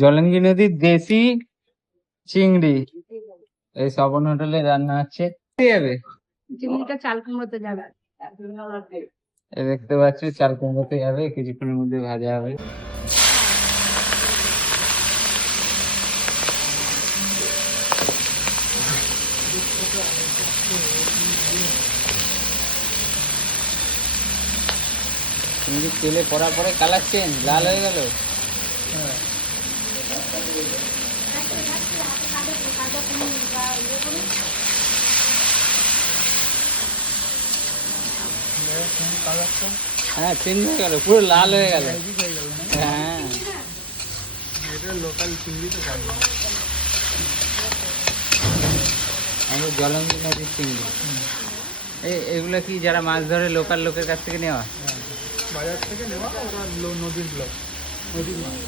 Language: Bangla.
জলঙ্গি নদীর দেশি চিংড়ি এই শ্রবণ হোটেলে রান্না হচ্ছে। যাবে চিংড়িটা চাল কুমড়োতে যাবে। এই দেখতে পাচ্ছ চাল কুমড়োতে যাবে, কিছুক্ষণের মধ্যে ভাজা হবে। চিংড়ি তেলে পড়ার পরে কালার চেঞ্জ, লাল হয়ে গেল। হ্যাঁ চেঞ্জ হয়ে গেল, পুরো লাল হয়ে গেল। হ্যাঁ লোকাল চিংড়ি তো খাবো আমাদের জলঙ্গি নদীর চিংড়ি। এগুলো কি যারা মাছ ধরে লোকাল লোকের কাছ থেকে নেওয়া? বাজার থেকে নেওয়া, ওরা নদীর ব্লক, নদীর মাছ।